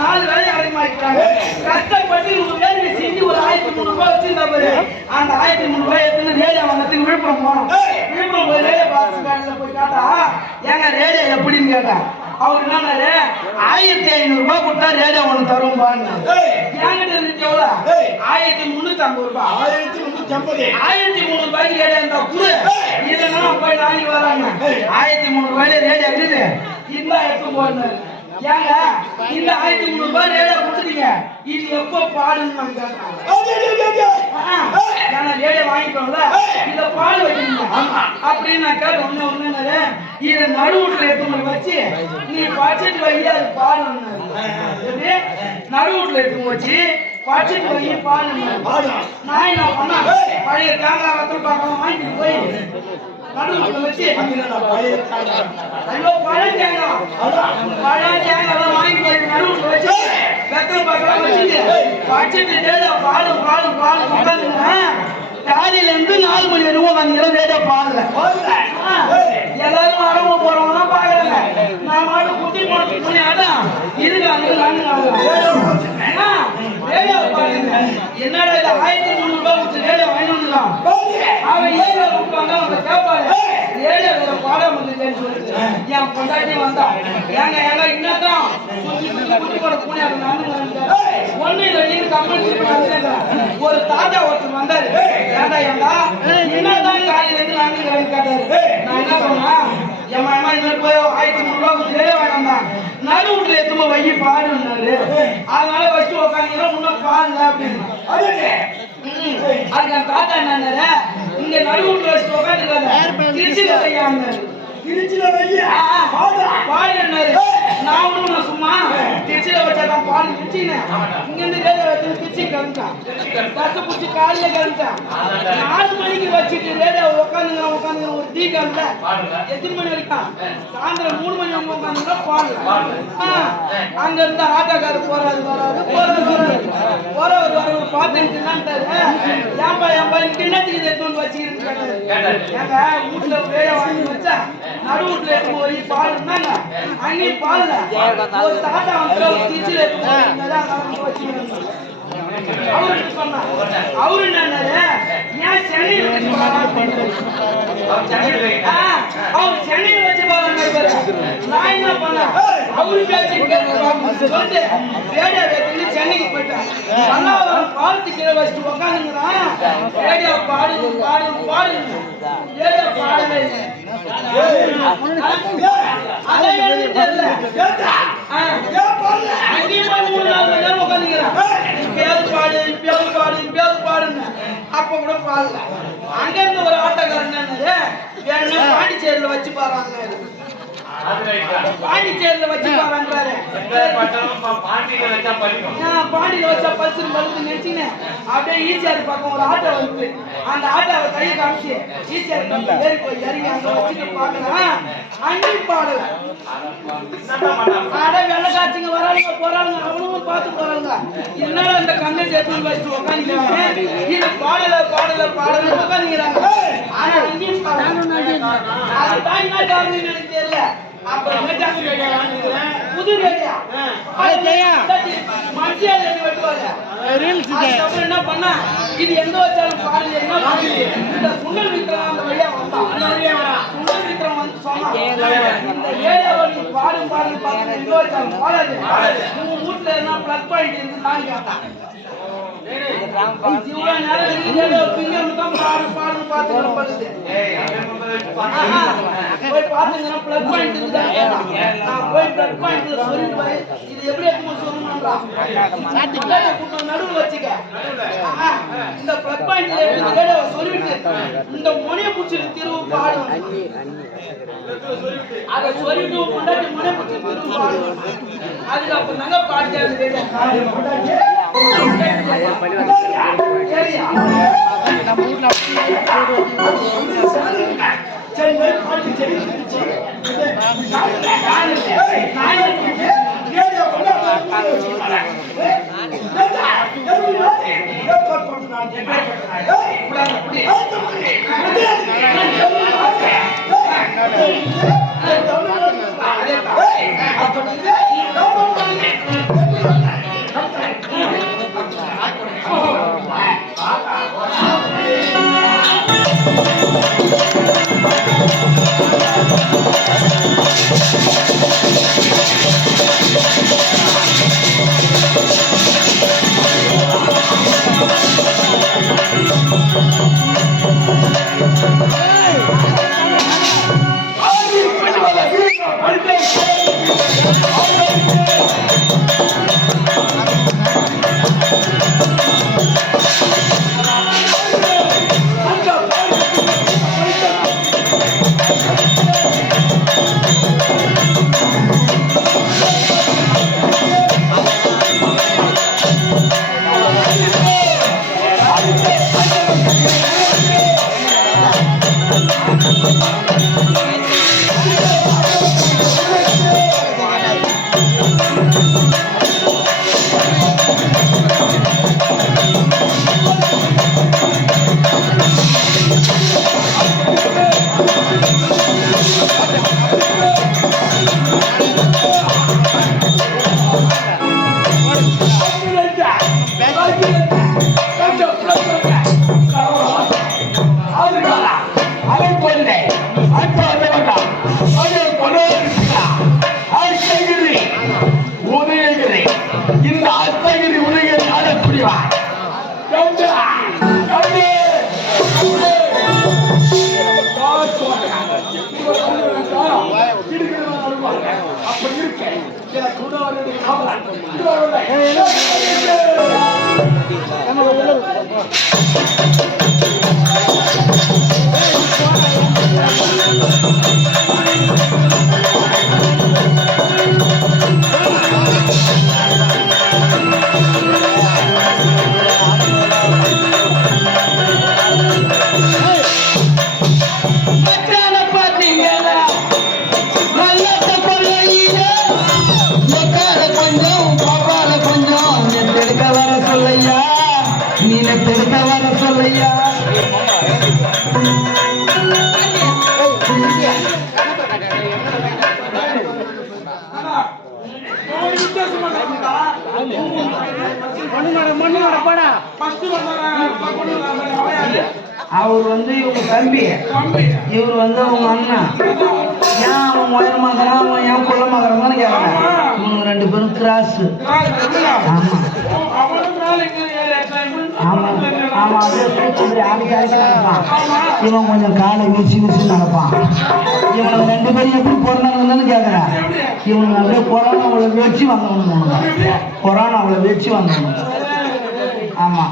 4 வேலை அதிகமாக்கிறாங்க. கஷ்டப்பட்டு 100 வேலை செஞ்சு ஒரு 1300 ரூபாய் வச்சிருந்தா பாரு. அந்த 1300 ரூபாய் எடுத்து ரேடியோ வாங்கறதுக்கு விழுப்புரம் போனோம். விழுப்புரம் போய் ரேடியோ பாக்ஸ் கடையில போய் கேட்டா ஏங்க ரேடியோ எப்படின்னு கேட்டா அவர் என்னன்னாரு 1500 ரூபாய் கொடுத்தா ரேடியோ ஒன்று தரும் பாருங்க. என்கிட்ட இருக்கு எவ்வளோ 1350 ரூபாய். 1300 ரூபாய்க்கு ரேடியோ இருந்தா கூட இல்லைன்னா போய் நாளைக்கு வராங்க 1300 ரூபாயில ரேடியோ இருக்குது இந்த எடுத்து போடுறாரு. ஏங்க இந்த 1300 ரூபாய் ரேடியோ கொடுத்துட்டீங்க இது எப்போ பாடுன்னு நான் கேட்டேன். நான் ரேடியோ வாங்கிக்கோங்களா இதை பாடு வைக்கணுங்க அப்படின்னு நான் கேட்ட ஒண்ணு இதை நடுவுட்ல எடுத்து வச்சு நீ படிச்சுட்டு வைய அது பாடுங்க. நடுவுட்ல எடுத்து வச்சு படிச்சுட்டு வைய பாடுங்க. நான் என்ன பண்ண பழைய தேங்காய் வத்தல் பார்க்கலாம் வாங்கிட்டு போய் நடுவுட்ல வச்சு ஐயோ பழைய தேங்காய் வாங்கி போய் நடுவுட்ல வச்சு வெத்தல் பார்க்கலாம் வச்சுட்டு படிச்சுட்டு பாடும் பாடும் பாடும் உட்காந்துங்க. காலையில இருந்து 4 மணி வரைக்கும் உட்காந்து ரேடியோ பாடல. எல்லாரும் வரவங்க போறவங்க பாக்குறாங்க. நான் மாட்டு குட்டி போட்டு துணியாதான் இருக்காங்க. ரேடியோ பாருங்க என்னடா இது 1300 ரூபாய் வச்சு ரேடியோ வாங்கலாம். அவன் ஏரியா கூப்பிட்டாங்க அவங்க கேட்பாரு ரேடியோ பாடம் வந்துச்சுன்னு சொல்லிட்டு என் பொண்டாட்டி வந்தா ஏங்க ஏங்க இன்னதான் குட்டி போட துணியாதான் ஒண்ணு ஒரு தாத்தா ஒருத்தர் வந்தாரு. ஏண்டா ஏண்டா என்னதான் காலையில இருந்து நாங்க கேட்டாரு. நான் என்ன சொன்னா என் அம்மா இந்த போய் 1300 ரூபாய் கொடுத்து வேணாம் நடுவுட்ல எதுமா வை பாடுனாரு. அதனால வச்சு உட்காந்து முன்ன பாருங்க அப்படின்னு அதுக்கு என் தாத்தா என்ன இங்க நடுவுட்ல வச்சு உட்காந்துருக்காங்க திருச்சியில வையாங்க. திருச்சியில வையா பாடுனாரு. நான் ஒண்ணு சும்மா திருச்சியில வச்சாதான் பாடு திருச்சின்னு இங்க இருந்து ரேடியோ வச்சு திருச்சி கிளம்பிட்டான். பஸ் பிடிச்சி காலையில கிளம்பிட்டான். 4 மணிக்கு வச்சுட்டு ரேடியோ உட்காந்துங்க ஒரு டீ கிளம்ப எத்தனை மணி வரைக்கும் சாயந்தரம் 3 மணி உட்காந்துங்க பாடு. அங்க இருந்து ஆட்டோக்காரர் போறாரு பார்த்துட்டு ஏன்பா இங்க என்னத்துக்கு இதை எடுத்து வச்சுக்கிறேன்னு கேட்டாரு. ஏங்க வீட்டுல ரேடியோ வாங்கி வச்சா நடுவுட்ல எடுத்து போய் பாடுனாங்க அங்கேயும் பாடல. ஒரு தாத்தா வந்து திருச்சியில அவருக்கு சொன்னா அவரு என்னன்னாரு ஏன் சென்னையில் வச்சு அவர் சென்னையில் வச்சு பாருங்க. நான் என்ன பண்ண அவரு பேச்சு சொல்லிட்டு ரேடியோ பேச்சு சென்னைக்கு போயிட்டேன். பல்லாவரம் பாலத்து கீழே வச்சுட்டு உட்காந்துங்கிறான். ரேடியோ பாடு பாடு பாடு ரேடியோ பாடவே இல்லை. அதை எழுதி தெரியல அங்கேயும் 3-4 மணி நேரம் உட்காந்துக்கிறான். இப்பயாவது பாடுன்னு அப்ப கூட பாடல. அங்க இருந்து ஒரு ஆட்டோக்காரன் வேணும்னா பாண்டிச்சேரியில வச்சு பாருங்க பாண்டிச்சேரியில வச்சு பாருன்றாரு. பாண்டியில வச்சா பழுத்து நினைச்சுன்னு அப்படியே ஈசிஆர் பக்கம் ஒரு ஆட்டோ வந்து அந்த ஆட்டோவை கையை காமிச்சு ஈசிஆர் ஏறி போய் இறங்கி அங்க வச்சுட்டு பாக்கலாம். அங்கேயும் பாடல. வெள்ள காட்சிங்க வராங்க போறாங்க அவனும் பார்த்து போறாங்க. என்னடா இந்த கண்ணை சேர்த்து வச்சு உட்காந்துக்கிறாங்க. இது பாடல உட்காந்துக்கிறாங்க. ஆனா அங்கேயும் அதுதான் என்ன காரணம் எனக்கு தெரியல. புது ரேடியா என்ன பண்ணா இது எங்க வச்சாலும் பாடல. இந்த சுண்டல் விக்ரம் அந்த வழியா சுண்டல் விக்ரம் வந்து சொன்னா இந்த ஏரியாவை பாடும் பாடு எங்க வச்சாலும் பாடாது. உங்க வீட்டுல என்ன பிளக் பாயிண்ட் இருக்குன்னு கேட்டான். இவ்வளவு நேரம் பாடு பாத்து போய் பாத்துங்கன்னா பிளக் பாயிண்ட் போய் பிளக் பாயிண்ட்ல சொல்லிட்டு இது எப்படி எடுத்து சொல்லணும்ன்றா நடுவில் வச்சுக்க. இந்த பிளக் பாயிண்ட்ல எடுத்து சொல்லிட்டு இந்த முனைய பிடிச்சி திரும்ப பாடும். அதை சொல்லிட்டு முன்னாடி முனைய பிடிச்சி திரும்ப பாடும். அதுக்கு அப்ப நாங்க பாடிச்சாரு Hey! அவர் வந்து இவங்க தம்பி, இவர் வந்து அவங்க அண்ணா. ஏன் அவன் உயரமாகறான், அவன் ஏன் குள்ளமாகறான்னு கேட்கறான். இவங்க 2 பேரும் கிராஸ். ஆமா ஆமா, நடப்பான். இவன் கொஞ்சம் காலை வீசி நடப்பான். இவனுக்கு 2 பேரும் எப்படி பிறந்தாங்கன்னு கேட்கறான். இவனுக்கு அப்படியே கொரோனாவில் வச்சு வந்தவனுங்க. கொரோனாவில் வச்சு வந்தவனுங்க. ஆமா.